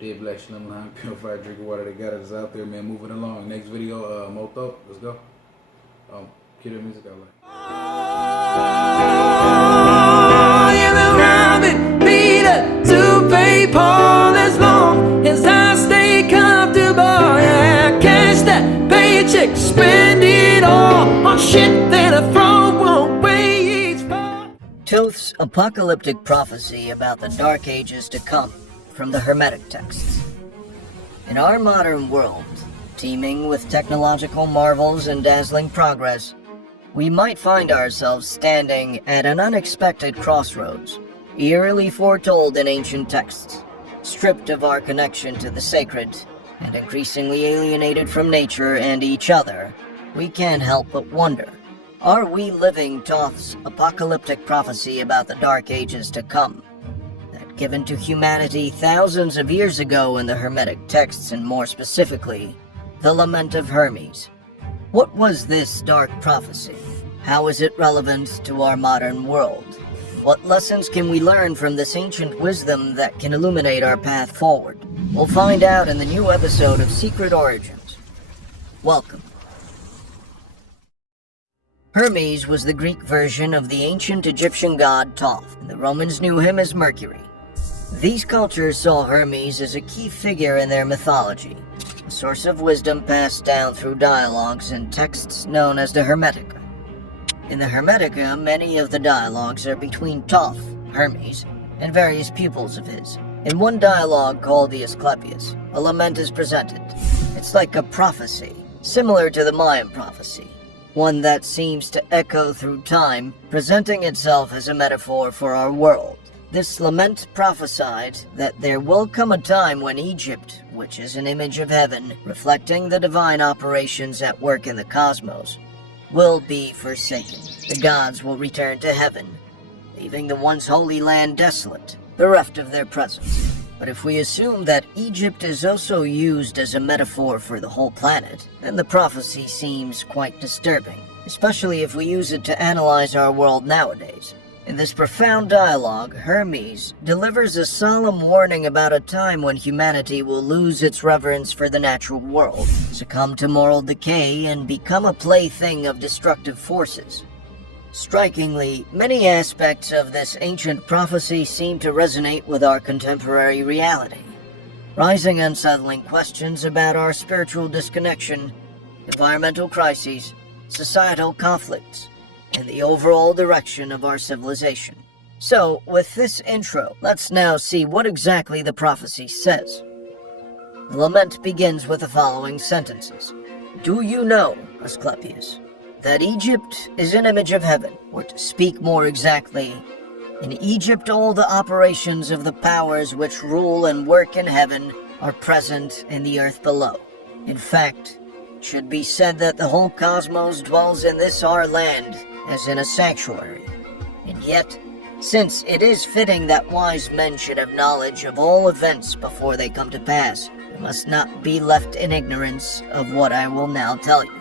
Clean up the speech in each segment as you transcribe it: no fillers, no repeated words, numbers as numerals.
Dead Black Shalom L'Chaim, purified drinking water. They got us out there, man. Moving along. Next video, more Thoth. Let's go. Cue the music out like. To pay Paul as long as I stay comfortable. Yeah, cash that paycheck, spend it all on shit that I throw away each part. Thoth's apocalyptic prophecy about the Dark Ages to come from the Hermetic texts. In our modern world, teeming with technological marvels and dazzling progress, we might find ourselves standing at an unexpected crossroads, eerily foretold in ancient texts. Stripped of our connection to the sacred, and increasingly alienated from nature and each other, we can't help but wonder, are we living Thoth's apocalyptic prophecy about the Dark Ages to come, that given to humanity thousands of years ago in the Hermetic texts, and more specifically, the Lament of Hermes? What was this dark prophecy? How is it relevant to our modern world? What lessons can we learn from this ancient wisdom that can illuminate our path forward? We'll find out in the new episode of Secret Origins. Welcome. Hermes was the Greek version of the ancient Egyptian god Thoth, and the Romans knew him as Mercury. These cultures saw Hermes as a key figure in their mythology, a source of wisdom passed down through dialogues and texts known as the Hermetica. In the Hermetica, many of the dialogues are between Thoth, Hermes, and various pupils of his. In one dialogue called the Asclepius, a lament is presented. It's like a prophecy, similar to the Mayan prophecy, one that seems to echo through time, presenting itself as a metaphor for our world. This lament prophesied that there will come a time when Egypt, which is an image of heaven, reflecting the divine operations at work in the cosmos, will be forsaken. The gods will return to heaven, leaving the once holy land desolate, bereft of their presence. But if we assume that Egypt is also used as a metaphor for the whole planet, then the prophecy seems quite disturbing, especially if we use it to analyze our world nowadays. In this profound dialogue, Hermes delivers a solemn warning about a time when humanity will lose its reverence for the natural world, succumb to moral decay, and become a plaything of destructive forces. Strikingly, many aspects of this ancient prophecy seem to resonate with our contemporary reality, raising unsettling questions about our spiritual disconnection, environmental crises, societal conflicts, and the overall direction of our civilization. So, with this intro, let's now see what exactly the prophecy says. The lament begins with the following sentences. Do you know, Asclepius, that Egypt is an image of heaven, or to speak more exactly, in Egypt all the operations of the powers which rule and work in heaven are present in the earth below. In fact, it should be said that the whole cosmos dwells in this our land, as in a sanctuary. And yet, since it is fitting that wise men should have knowledge of all events before they come to pass, we must not be left in ignorance of what I will now tell you.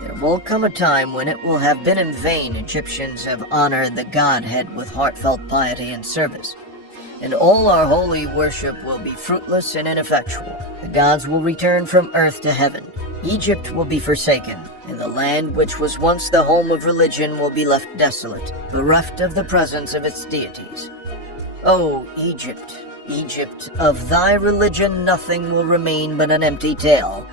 There will come a time when it will have been in vain Egyptians have honored the Godhead with heartfelt piety and service, and all our holy worship will be fruitless and ineffectual. The gods will return from earth to heaven. Egypt will be forsaken, and the land which was once the home of religion will be left desolate, bereft of the presence of its deities. O Egypt, Egypt, of thy religion nothing will remain but an empty tale,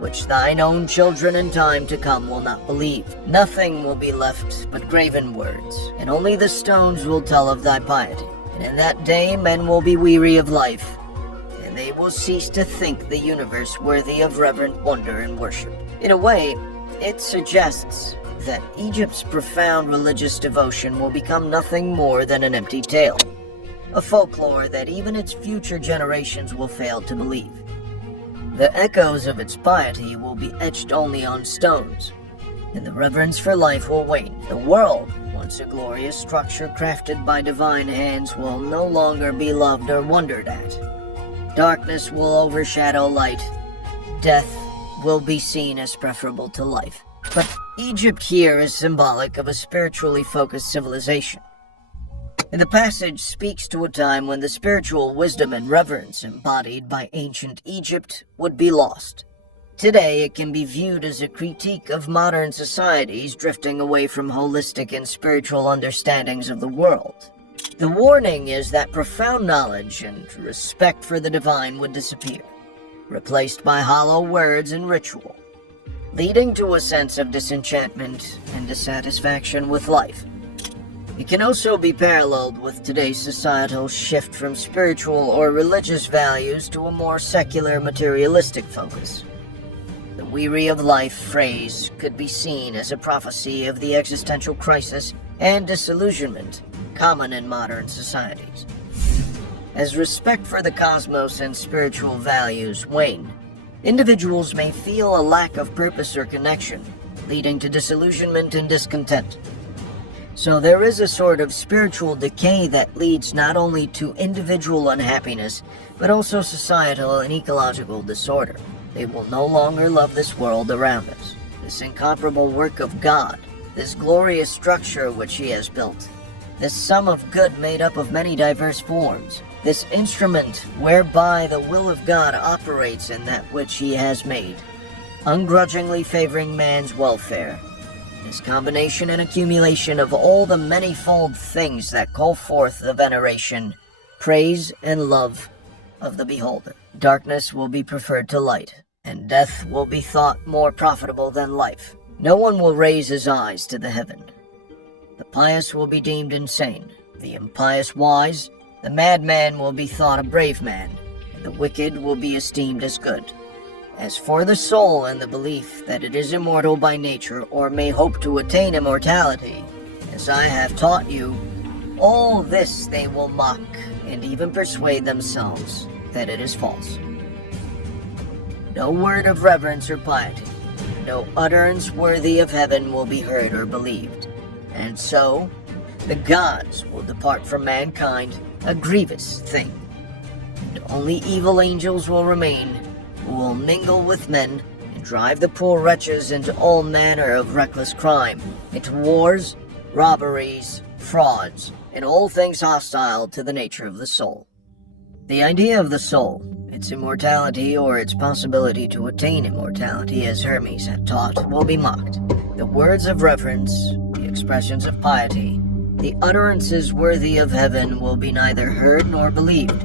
which thine own children in time to come will not believe. Nothing will be left but graven words, and only the stones will tell of thy piety. And in that day men will be weary of life, and they will cease to think the universe worthy of reverent wonder and worship. In a way, it suggests that Egypt's profound religious devotion will become nothing more than an empty tale, a folklore that even its future generations will fail to believe. The echoes of its piety will be etched only on stones, and the reverence for life will wane. The world, once a glorious structure crafted by divine hands, will no longer be loved or wondered at. Darkness will overshadow light. Death will be seen as preferable to life. But Egypt here is symbolic of a spiritually focused civilization. The passage speaks to a time when the spiritual wisdom and reverence embodied by ancient Egypt would be lost. Today, it can be viewed as a critique of modern societies drifting away from holistic and spiritual understandings of the world. The warning is that profound knowledge and respect for the divine would disappear, replaced by hollow words and ritual, leading to a sense of disenchantment and dissatisfaction with life. It can also be paralleled with today's societal shift from spiritual or religious values to a more secular, materialistic focus. The weary of life phrase could be seen as a prophecy of the existential crisis and disillusionment common in modern societies. As respect for the cosmos and spiritual values wane, individuals may feel a lack of purpose or connection, leading to disillusionment and discontent. So there is a sort of spiritual decay that leads not only to individual unhappiness, but also societal and ecological disorder. They will no longer love this world around us, this incomparable work of God, this glorious structure which He has built, this sum of good made up of many diverse forms, this instrument whereby the will of God operates in that which He has made, ungrudgingly favoring man's welfare. This combination and accumulation of all the manifold things that call forth the veneration, praise, and love of the beholder. Darkness will be preferred to light, and death will be thought more profitable than life. No one will raise his eyes to the heaven. The pious will be deemed insane, the impious wise, the madman will be thought a brave man, and the wicked will be esteemed as good. As for the soul and the belief that it is immortal by nature or may hope to attain immortality, as I have taught you, all this they will mock and even persuade themselves that it is false. No word of reverence or piety, no utterance worthy of heaven will be heard or believed. And so, the gods will depart from mankind, a grievous thing. And only evil angels will remain, who will mingle with men and drive the poor wretches into all manner of reckless crime, into wars, robberies, frauds, and all things hostile to the nature of the soul. The idea of the soul, its immortality or its possibility to attain immortality as Hermes had taught, will be mocked. The words of reverence, the expressions of piety, the utterances worthy of heaven will be neither heard nor believed.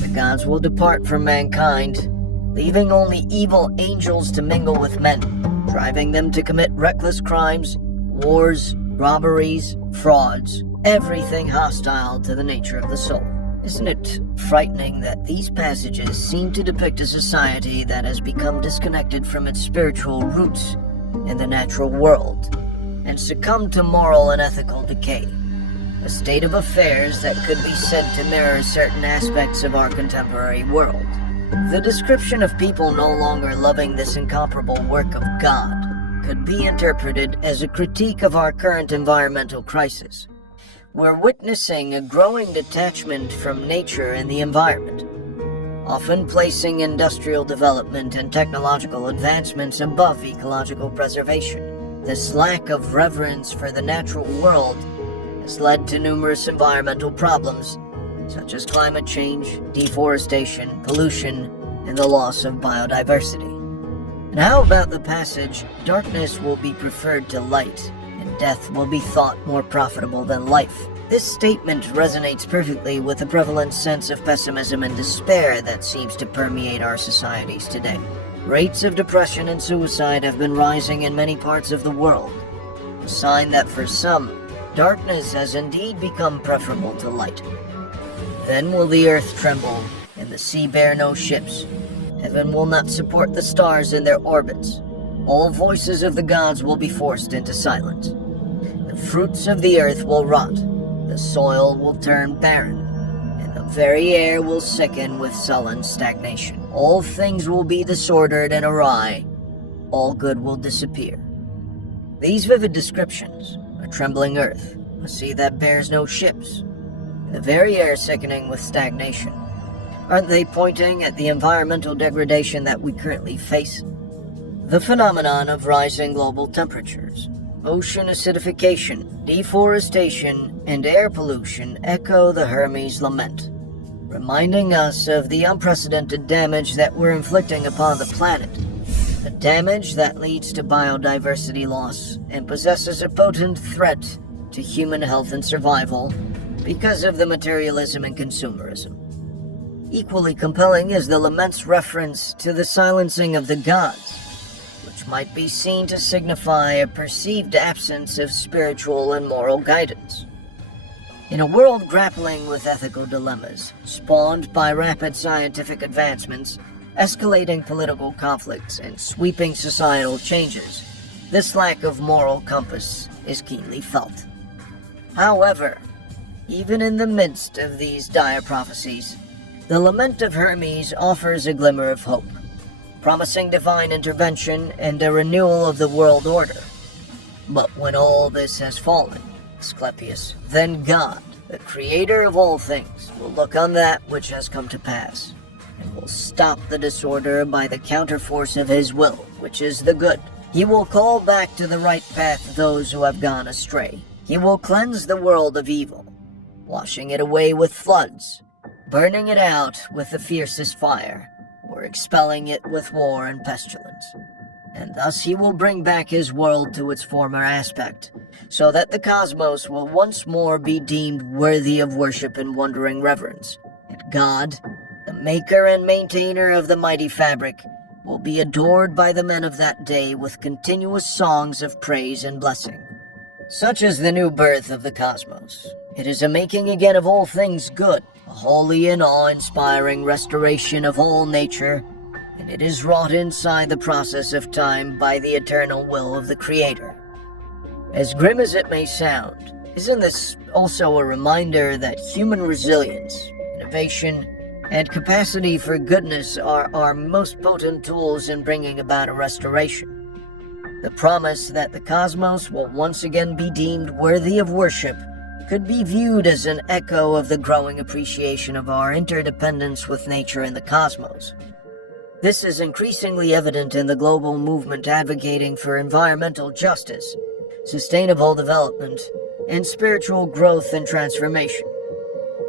The gods will depart from mankind, leaving only evil angels to mingle with men, driving them to commit reckless crimes, wars, robberies, frauds, everything hostile to the nature of the soul. Isn't it frightening that these passages seem to depict a society that has become disconnected from its spiritual roots in the natural world and succumbed to moral and ethical decay? A state of affairs that could be said to mirror certain aspects of our contemporary world. The description of people no longer loving this incomparable work of God could be interpreted as a critique of our current environmental crisis. We're witnessing a growing detachment from nature and the environment, often placing industrial development and technological advancements above ecological preservation. This lack of reverence for the natural world has led to numerous environmental problems, such as climate change, deforestation, pollution, and the loss of biodiversity. And how about the passage, darkness will be preferred to light, and death will be thought more profitable than life? This statement resonates perfectly with the prevalent sense of pessimism and despair that seems to permeate our societies today. Rates of depression and suicide have been rising in many parts of the world, a sign that for some, darkness has indeed become preferable to light. Then will the earth tremble, and the sea bear no ships. Heaven will not support the stars in their orbits. All voices of the gods will be forced into silence. The fruits of the earth will rot. The soil will turn barren, and the very air will sicken with sullen stagnation. All things will be disordered and awry. All good will disappear. These vivid descriptions, a trembling earth, a sea that bears no ships, the very air sickening with stagnation, aren't they pointing at the environmental degradation that we currently face? The phenomenon of rising global temperatures, ocean acidification, deforestation, and air pollution echo the Hermes lament, reminding us of the unprecedented damage that we're inflicting upon the planet. A damage that leads to biodiversity loss and possesses a potent threat to human health and survival because of the materialism and consumerism. Equally compelling is the lament's reference to the silencing of the gods, which might be seen to signify a perceived absence of spiritual and moral guidance. In a world grappling with ethical dilemmas, spawned by rapid scientific advancements, escalating political conflicts, and sweeping societal changes, this lack of moral compass is keenly felt. However, even in the midst of these dire prophecies, the Lament of Hermes offers a glimmer of hope, promising divine intervention and a renewal of the world order. But when all this has fallen, Asclepius, then God, the creator of all things, will look on that which has come to pass, and will stop the disorder by the counterforce of his will, which is the good. He will call back to the right path those who have gone astray. He will cleanse the world of evil, washing it away with floods, burning it out with the fiercest fire, or expelling it with war and pestilence. And thus he will bring back his world to its former aspect, so that the cosmos will once more be deemed worthy of worship and wondering reverence. And God, the maker and maintainer of the mighty fabric, will be adored by the men of that day with continuous songs of praise and blessing. Such is the new birth of the cosmos. It is a making again of all things good, a holy and awe-inspiring restoration of all nature, and it is wrought inside the process of time by the eternal will of the Creator. As grim as it may sound, isn't this also a reminder that human resilience, innovation, and capacity for goodness are our most potent tools in bringing about a restoration? The promise that the cosmos will once again be deemed worthy of worship could be viewed as an echo of the growing appreciation of our interdependence with nature and the cosmos. This is increasingly evident in the global movement advocating for environmental justice, sustainable development, and spiritual growth and transformation.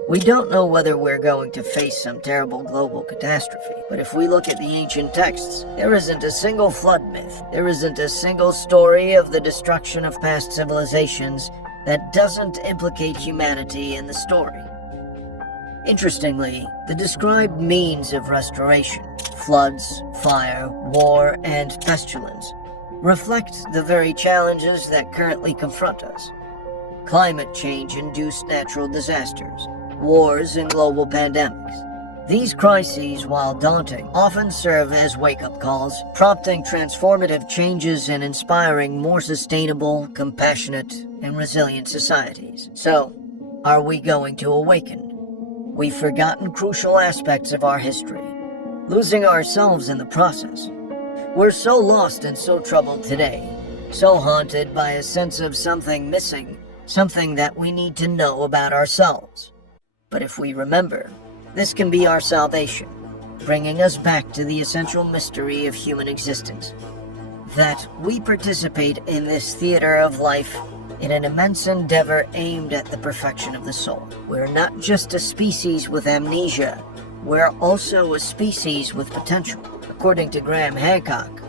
We don't know whether we're going to face some terrible global catastrophe, but if we look at the ancient texts, there isn't a single flood myth, there isn't a single story of the destruction of past civilizations that doesn't implicate humanity in the story. Interestingly, the described means of restoration, floods, fire, war, and pestilence, reflect the very challenges that currently confront us. Climate change-induced natural disasters, wars, and global pandemics. These crises, while daunting, often serve as wake-up calls, prompting transformative changes and inspiring more sustainable, compassionate, and resilient societies. So, are we going to awaken? We've forgotten crucial aspects of our history, losing ourselves in the process. We're so lost and so troubled today, so haunted by a sense of something missing, something that we need to know about ourselves. But if we remember, this can be our salvation, bringing us back to the essential mystery of human existence. That we participate in this theater of life in an immense endeavor aimed at the perfection of the soul. We're not just a species with amnesia, we're also a species with potential. According to Graham Hancock,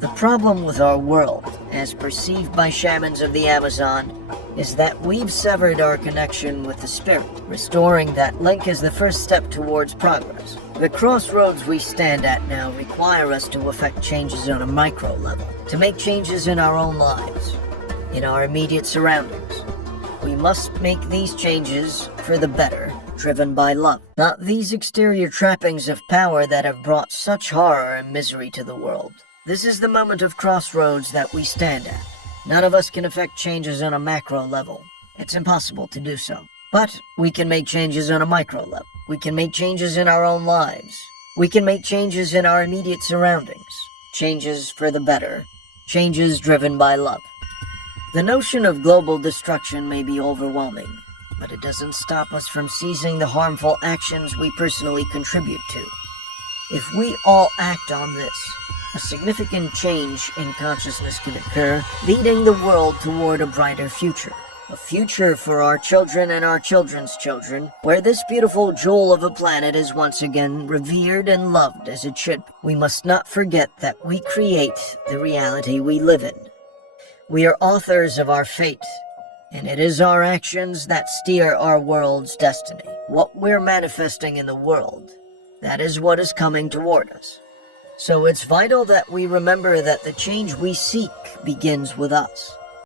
the problem with our world, as perceived by shamans of the Amazon, is that we've severed our connection with the spirit. Restoring that link is the first step towards progress. The crossroads we stand at now require us to effect changes on a micro level, to make changes in our own lives, in our immediate surroundings. We must make these changes for the better, driven by love, not these exterior trappings of power that have brought such horror and misery to the world. This is the moment of crossroads that we stand at. None of us can effect changes on a macro level. It's impossible to do so. But we can make changes on a micro level. We can make changes in our own lives. We can make changes in our immediate surroundings. Changes for the better. Changes driven by love. The notion of global destruction may be overwhelming, but it doesn't stop us from seizing the harmful actions we personally contribute to. If we all act on this, a significant change in consciousness can occur, leading the world toward a brighter future. A future for our children and our children's children, where this beautiful jewel of a planet is once again revered and loved as it should be. We must not forget that we create the reality we live in. We are authors of our fate, and it is our actions that steer our world's destiny. What we're manifesting in the world, that is what is coming toward us. So it's vital that we remember that the change we seek begins with us.